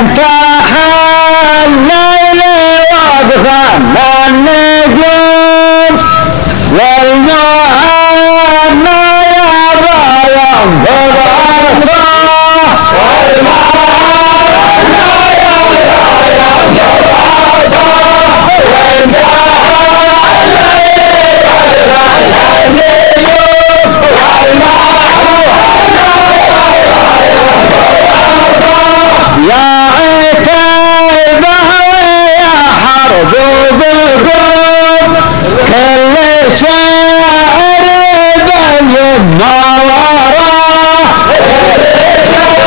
انتهى الليل وأدخل النجوم والمهنى يبى ينظر عصاه والمهنى يبى ينظر عصاه وانتهى الليل وأدخل النجوم والمهنى يا عتيبة يا حرب بالقوم كل شاعر بين ما وراه كل شاعر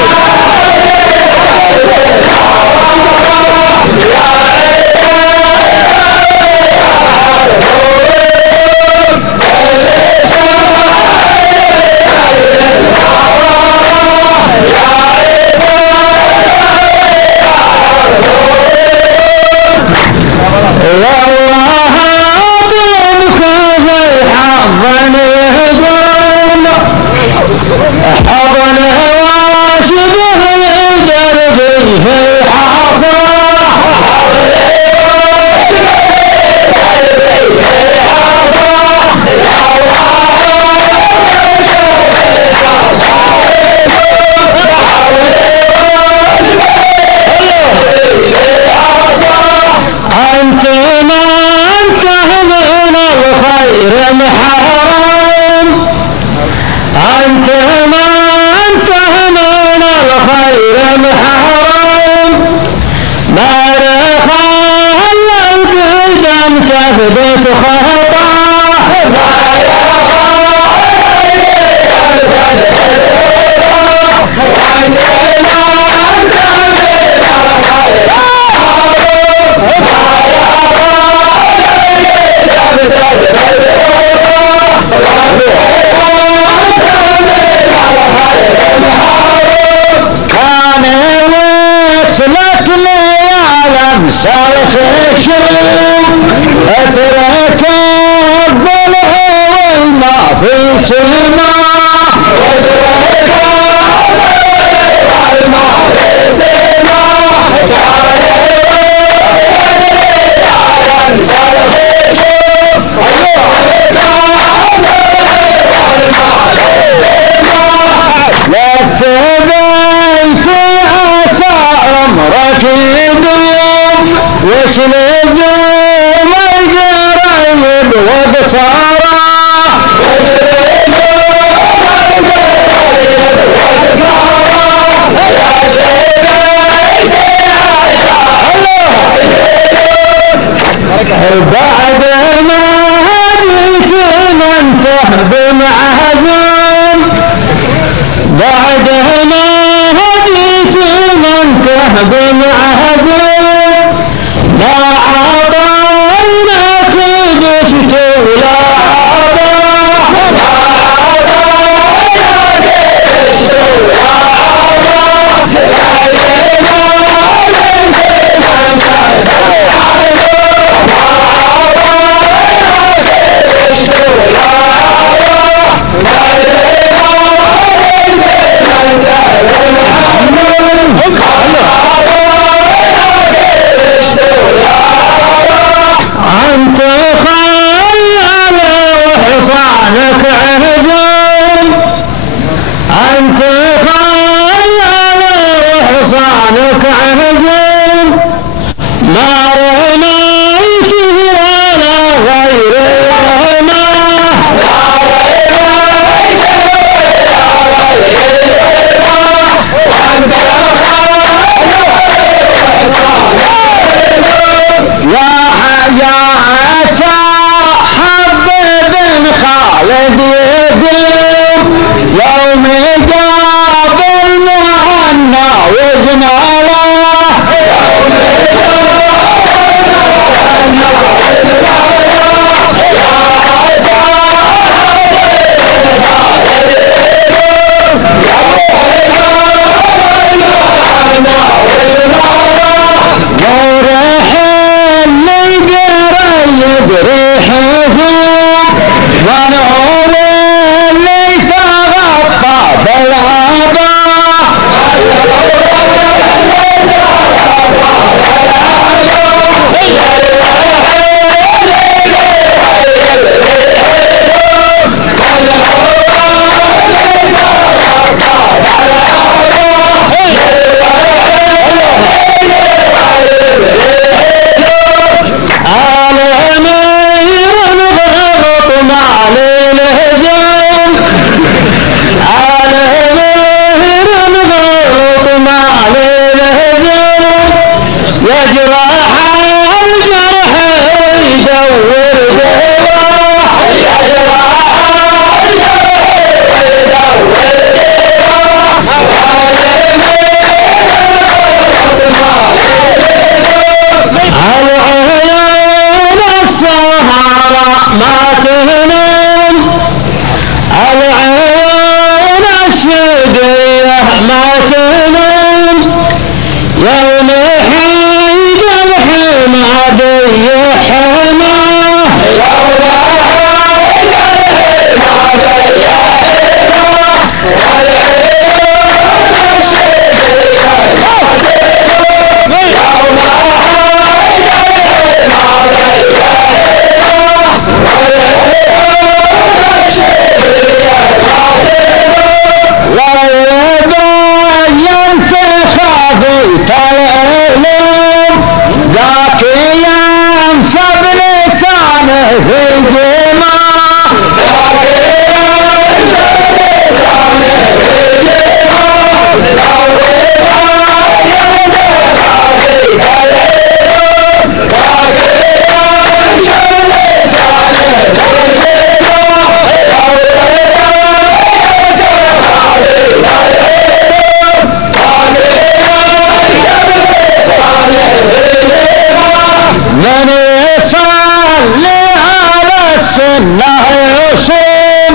بين ما وراه يا والله أظلمك حظن هزوم حضن واشبه دربيه حصاه أنت ما انته من الخير محرم أنت ما انته من الخير محرم ما رخاه القدم تثبت خطاه ما رخاه القدم تثبت خطاه أنت ما انته من الخير كان وصلت ليالم سالخ شروق اترك الضلع والما في سلماه اترك الضلع والما في سلماه كان ليالم سالخ لف بيت عسى عمرك يدوم وشلج القريب وبصاره وشلج القريب وبصاره لف بيت عسى بعد ما هديت من تحب معزوم بعد ما هديت من تحب معزوم ما أعطيناك دشت ولا أعطاه ما أعطيناك دشت ولا أعطاه لكن يوم حيد الحمادي حما يوم حيد الحمادي حما والعيون شبيك يوم حيد الحمادي حما والعيون شبيك ويبين تخافيت العلوم ذاك ينسب لسانه في الجماع ذاك ينسب لسانه في الجماع لو يبين تخافيت العلوم ذاك ينسب لسانه في الجماع لو يبين تخافيت من يصلي على السنة يصوم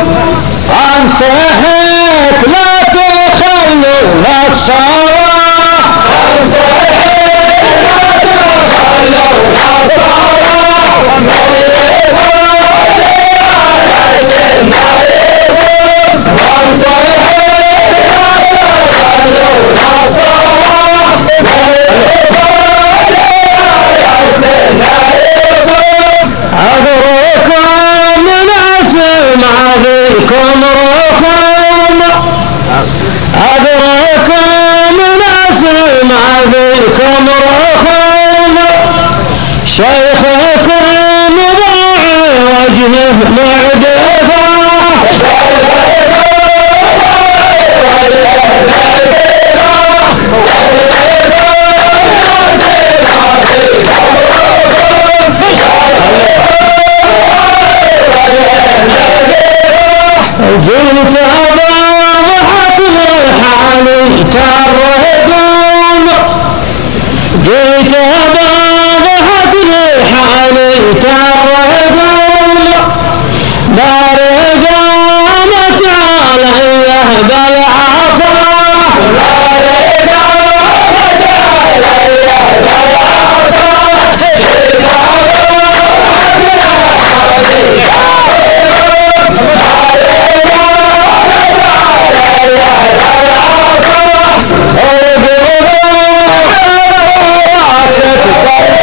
أنصحك لا تخلوا الصلاة أنصحك لا تخلوا الصلاة من يصلي على السنة يصوم أنصحك لا تخلوا الصلاة عذركم نسم عذركم ركم عذركم نسم عذركم ركم شيخكم ضاع وجهه معدفة جئت ضحك الحال ترهقون جئت ضحك الحال ترهقون دار قامت علي بالعصا دار قامت علي بالعصا جئت ضحك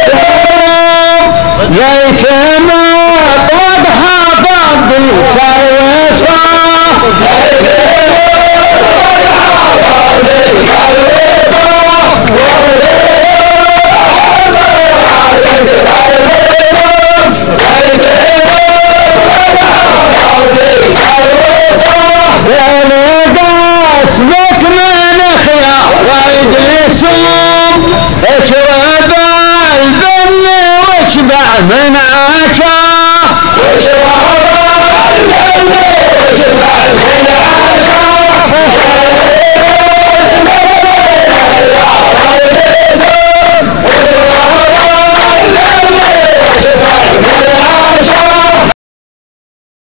يكما قد حفظ بالكوسة اسمك من خيار ويجلسون اشرب البن واشبع من